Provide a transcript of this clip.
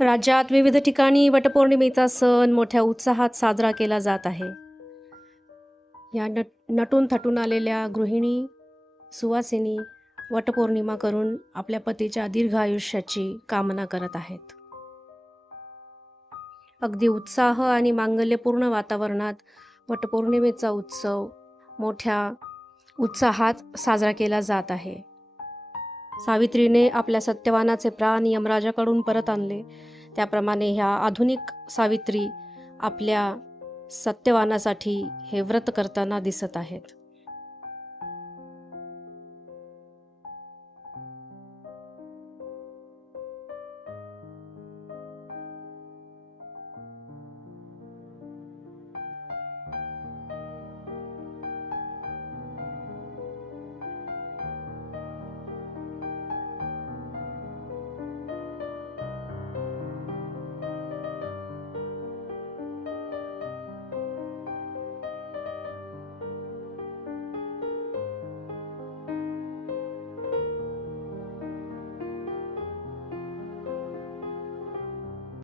राज्यात विविध ठिकाणी वटपौर्णिमेचा सण मोठ्या उत्साहात साजरा केला जात आहे. या नटून थटून आलेल्या गृहिणी, सुवासिनी वटपौर्णिमा करून आपल्या पतीच्या दीर्घ आयुष्याची कामना करत आहेत. अगदी उत्साह आणि मांगल्यपूर्ण वातावरणात वटपौर्णिमेचा उत्सव मोठ्या उत्साहात साजरा केला जात आहे. सावित्रीने आपल्या सत्यवानाचे प्राण यमराजाकडून परत आणले, त्याप्रमाणे ह्या आधुनिक सावित्री आपल्या सत्यवानासाठी हे व्रत करताना दिसत आहेत.